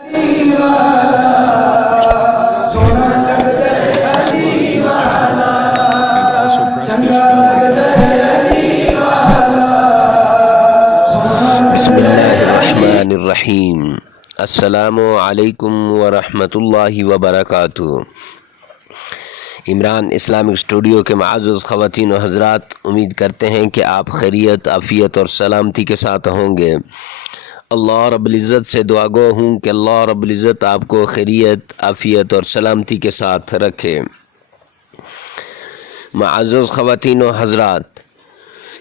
बिस्मिल्लाहिर्रहमानिर्रहीम। अस्सलामु अलैकुम वरहमतुल्लाहि वबरकातुहू। इमरान इस्लामिक स्टूडियो के मुअज़्ज़ज़ ख़वातीन व हज़रात, उम्मीद करते हैं कि आप खैरियत, आफ़ियत और सलामती के साथ होंगे। अल्लाह रब्बुल इज़्ज़त से दुआ गो हूँ कि अल्लाह रब्बुल इज़्ज़त आपको खैरियत, आफ़ियत और सलामती के साथ रखे। मुअज़्ज़ज़ ख़वातीन व हज़रात,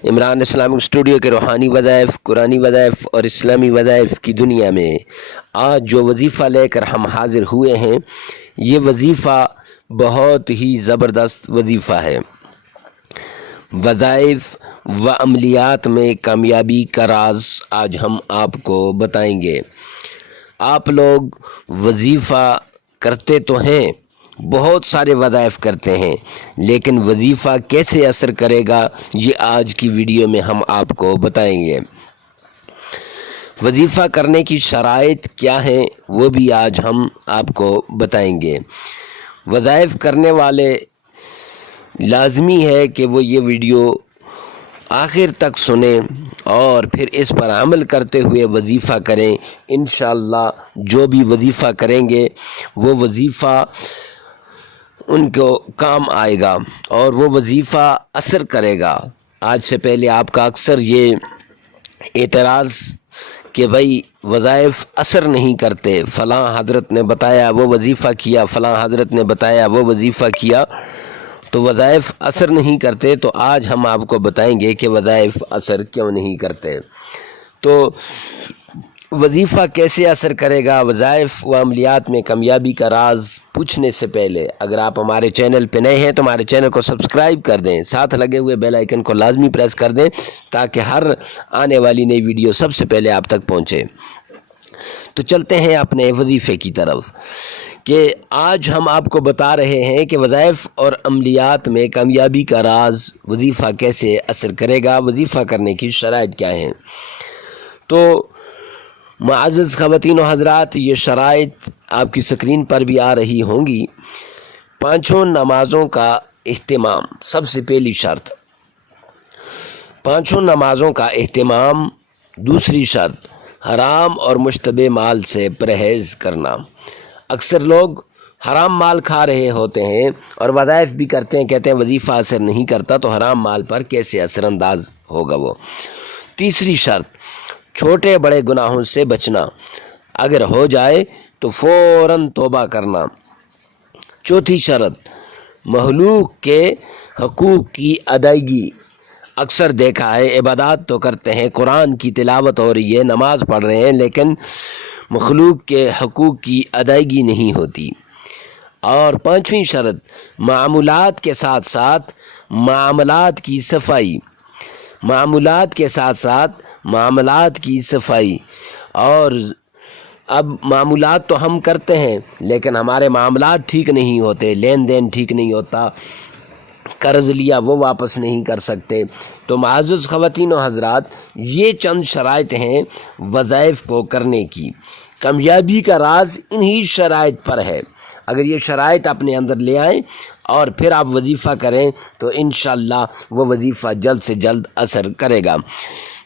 इमरान इस्लामिक स्टूडियो के रूहानी वज़ाइफ़, कुरानी वज़ाइफ़ और इस्लामी वज़ाइफ़ की दुनिया में आज जो वज़ीफ़ा लेकर हम हाज़िर हुए हैं, ये वज़ीफ़ा बहुत ही ज़बरदस्त वज़ीफ़ा है। वज़ाइफ़ व अमलियात में कामयाबी का राज आज हम आपको बताएंगे। आप लोग वज़ीफ़ा करते तो हैं, बहुत सारे वज़ाइफ़ करते हैं, लेकिन वज़ीफ़ा कैसे असर करेगा ये आज की वीडियो में हम आपको बताएंगे। वज़ीफ़ा करने की शराइत क्या हैं वो भी आज हम आपको बताएंगे। वज़ाइफ़ करने वाले लाज़मी है कि वो ये वीडियो आखिर तक सुने और फिर इस पर अमल करते हुए वज़ीफ़ा करें। इंशाअल्लाह जो भी वज़ीफ़ा करेंगे वो वज़ीफ़ा उनको काम आएगा और वो वज़ीफ़ा असर करेगा। आज से पहले आपका अक्सर ये एतराज़ कि भाई वज़ाइफ़ असर नहीं करते, फ़लाँ हज़रत ने बताया वो वज़ीफ़ा किया, फ़लाँ हज़रत ने बताया वो वज़ीफ़ा किया, तो वज़ाइफ़ असर नहीं करते। तो आज हम आपको बताएंगे कि वज़ाइफ़ असर क्यों नहीं करते। तो वज़ीफ़ा कैसे असर करेगा, वज़ाइफ़ व अमलियात में कामयाबी का राज पूछने से पहले अगर आप हमारे चैनल पे नए हैं तो हमारे चैनल को सब्सक्राइब कर दें, साथ लगे हुए बेल आइकन को लाजमी प्रेस कर दें ताकि हर आने वाली नई वीडियो सबसे पहले आप तक पहुँचे। तो चलते हैं अपने वज़ीफ़े की तरफ कि आज हम आपको बता रहे हैं कि वज़ाइफ़ और अमलियात में कामयाबी का राज, वज़ीफ़ा कैसे असर करेगा, वज़ीफ़ा करने की शराइत क्या हैं। तो मुअज़्ज़ज़ ख़वातीन व हज़रात, ये शराइत आपकी स्क्रीन पर भी आ रही होंगी। पाँचों नमाज़ों का एहतिमाम, सबसे पहली शर्त पाँचों नमाज़ों का एहतिमाम। दूसरी शर्त हराम और मुश्तबे माल से परहेज़ करना। अक्सर लोग हराम माल खा रहे होते हैं और वज़ाइफ़ भी करते हैं, कहते हैं वज़ीफ़ा असर नहीं करता तो हराम माल पर कैसे असरअंदाज होगा वो। तीसरी शर्त छोटे बड़े गुनाहों से बचना, अगर हो जाए तो फ़ौरन तौबा करना। चौथी शर्त महलूक के हकूक़ की अदायगी। अक्सर देखा है इबादत तो करते हैं, कुरान की तिलावत हो रही है, नमाज़ पढ़ रहे हैं, लेकिन मखलूक के हकूक़ की अदायगी नहीं होती। और पाँचवीं शर्त मामूलात के साथ साथ मामलात की सफाई। मामूलात के साथ साथ मामलात की सफाई। और अब मामूलात तो हम करते हैं लेकिन हमारे मामलात ठीक नहीं होते, लेन देन ठीक नहीं होता, कर्ज़ लिया वो वापस नहीं कर सकते। तो मुअज़्ज़ज़ ख़वातीन व हज़रात, ये चंद शराइत हैं वज़ाइफ़ को करने की। कामयाबी का राज इन्हीं शराइत पर है। अगर ये शराइत अपने अंदर ले आएँ और फिर आप वज़ीफ़ा करें तो इंशाअल्लाह वो वज़ीफ़ा जल्द से जल्द असर करेगा।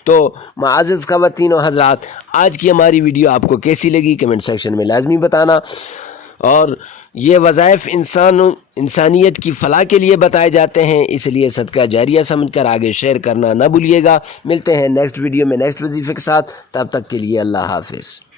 तो मुअज़्ज़ज़ ख़वातीन व हज़रात, आज की हमारी वीडियो आपको कैसी लगी कमेंट सेक्शन में लाजमी बताना। और ये वज़ाइफ़ इंसानियत की फ़लाह के लिए बताए जाते हैं, इसलिए सदका जारिया समझकर आगे शेयर करना ना भूलिएगा। मिलते हैं नेक्स्ट वीडियो में नेक्स्ट वज़ीफ़े के साथ, तब तक के लिए अल्लाह हाफ़िज़।